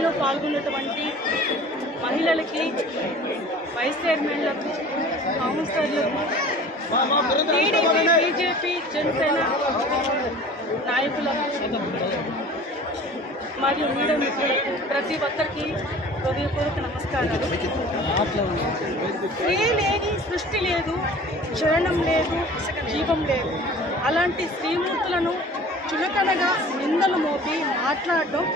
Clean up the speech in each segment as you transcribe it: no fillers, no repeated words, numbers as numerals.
ర్యాలీలో పాల్గొన్నటువంటి మహిళలకి, వైస్ చైర్మన్లకు, కౌన్సిలర్లకు, టీడీపీ, బీజేపీ, జనసేన నాయకులకు మరియు మీడియా మిత్రులకు ప్రతి ఒక్కరికి హృదయపూర్వక నమస్కారాలు. స్త్రీ లేని సృష్టి లేదు, చరణం లేదు, జీవం లేదు. అలాంటి స్త్రీమూర్తులను చులకనగా నిందలు మోపి మాట్లాడడం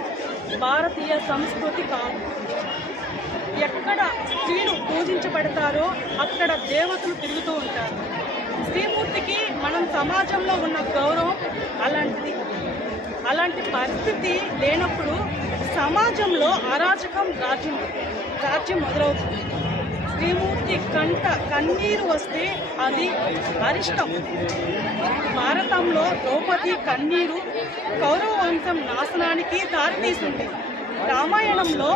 భారతీయ సంస్కృతి కాదు. ఎక్కడ స్త్రీలు పూజించబడతారో అక్కడ దేవతలు తిరుగుతూ ఉంటారు. స్త్రీమూర్తికి మనం సమాజంలో ఉన్న గౌరవం అలాంటిది. అలాంటి పరిస్థితి లేనప్పుడు సమాజంలో అరాచకం రాజ్యం మొదలవుతుంది. స్త్రీమూర్తి కన్నీరు వస్తే అది అరిష్టం. భారతంలో ద్రౌపది కన్నీరు కౌరవ వంశం నాశనానికి దారితీసింది. రామాయణంలో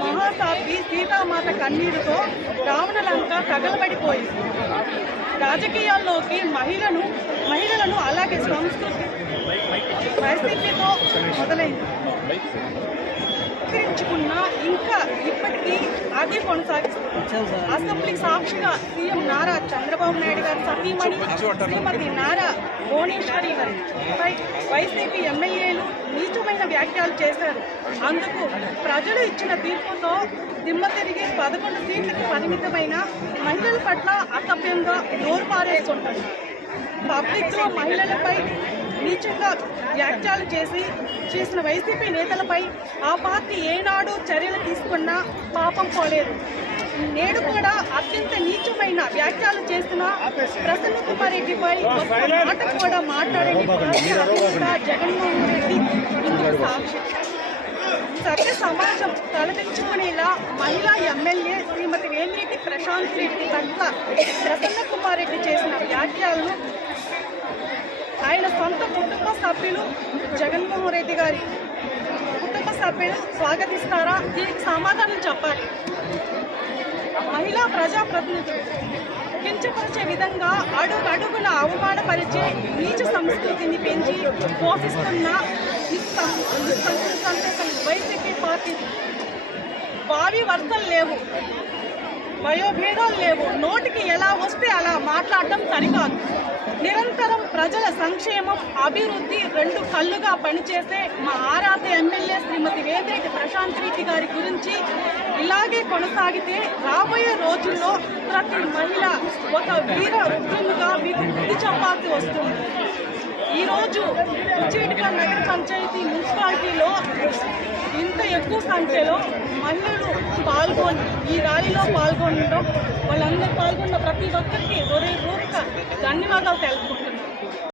మహాసాధ్వి సీతామాత కన్నీరుతో రావణ లంక తగలబడిపోయింది. రాజకీయాల్లోకి మహిళలను అలాగే సంస్కృతి పరిస్థితితో మొదలైంది. విస్తరించుకున్న ఇంకా ఇప్పటికీ అదే కొనసాగిస్తుంది. అసెంబ్లీ సాక్షిగా సీఎం నారా చంద్రబాబు నాయుడు గారు సతీమణి శ్రీమతి నారా భువనేశ్వరి గారిపై వైసీపీ ఎమ్మెల్యేలు నీచమైన వ్యాఖ్యలు చేశారు. అందుకు ప్రజలు ఇచ్చిన తీర్పుతో దిమ్మ తిరిగి 11 సీట్లకు పరిమితమైన మహిళల పట్ల అసభ్యంగా నోరు పారేసుకుంటారు. పబ్లిక్లో మహిళలపై నీచంగా వ్యాఖ్యలు చేసిన వైసీపీ నేతలపై ఆ పార్టీ ఏనాడు చర్యలు తీసుకున్నా పాపం పోలేదు. నేడు కూడా అత్యంత నీచమైన వ్యాఖ్యలు చేసిన ప్రసన్న కుమార్ రెడ్డిపై ఒక్క మాట కూడా మాట్లాడని జగన్మోహన్ రెడ్డి ఇందుకు సాక్షి. సభ్య సమాజం తలదించుకునేలా మహిళా ఎమ్మెల్యే శ్రీమతి వేమిరెడ్డి ప్రశాంత్ రెడ్డి పట్ల ప్రసన్న కుమార్ రెడ్డి చేసిన వ్యాఖ్యలను ఆయన సొంత కుటుంబ సభ్యులు జగన్మోహన్ రెడ్డి గారి కుటుంబ సభ్యులు స్వాగతిస్తారా? దీనికి సమాధానం చెప్పాలి. మహిళా ప్రజాప్రతినిధులు కించపరిచే విధంగా అడుగడుగున అవమానపరిచే నీచ సంస్కృతిని పెంచి పోషిస్తున్న వైసీపీ పార్టీ భావి వర్తలు లేవు, వయోభేదాలు లేవు. నోటికి ఎలా వస్తే అలా మాట్లాడటం సరికాదు. నిరంతరం ప్రజల సంక్షేమం, అభివృద్ధి రెండు కళ్ళుగా పనిచేసే మా ఆరాధ ఎమ్మెల్యే శ్రీమతి వేమిరెడ్డి ప్రశాంత్ రెడ్డి గారి గురించి ఇలాగే కొనసాగితే రాబోయే రోజుల్లో ప్రతి మహిళ ఒక వీర రుద్రునిగా మీకు బుద్ధి చెప్పాల్సి వస్తుంది. ఈరోజు ఉచేటిపల్లి నగర పంచాయతీ మున్సిపాలిటీలో ఇంత ఎక్కువ సంఖ్యలో మహిళలు పాల్గొని ఈ ర్యాలీలో పాల్గొనడం, వాళ్ళందరూ పాల్గొన్న ప్రతి ఒక్కరికి హృదయపూర్వక ధన్యవాదాలు తెలుపుకుంటున్నాను.